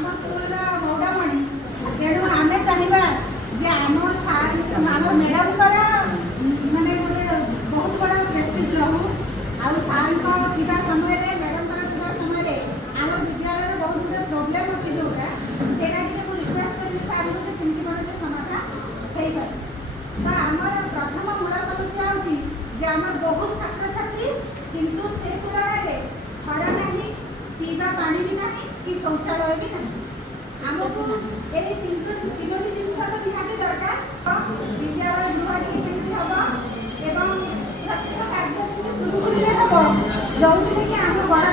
आम स्कूल मौडामणि तेणु आम चाहिए जे आम सार आम मैडम माने बहुत बड़ा प्रेस्टिज रहू आ सार थी समय मैडम थी समय आम विद्यालय बहुत गुड प्रोब्लेम अच्छी जोटा से रिक्वेस्ट करी सार को केमती कौन से समाधान हो पाए। तो आमर प्रथम मूल समस्या होची जे आमर बहुत छात्र छात्री किंतु से तुलन में घर नहीं पीवा पानी भी नहीं कि शौचालय भी नहीं आमको यही तीनोटी जिनस तो निहाती दरकार विद्यालय गृहटी केमती हम एवं प्रत्येक कार्य सुरुखुरे हम जो कि आम बड़ा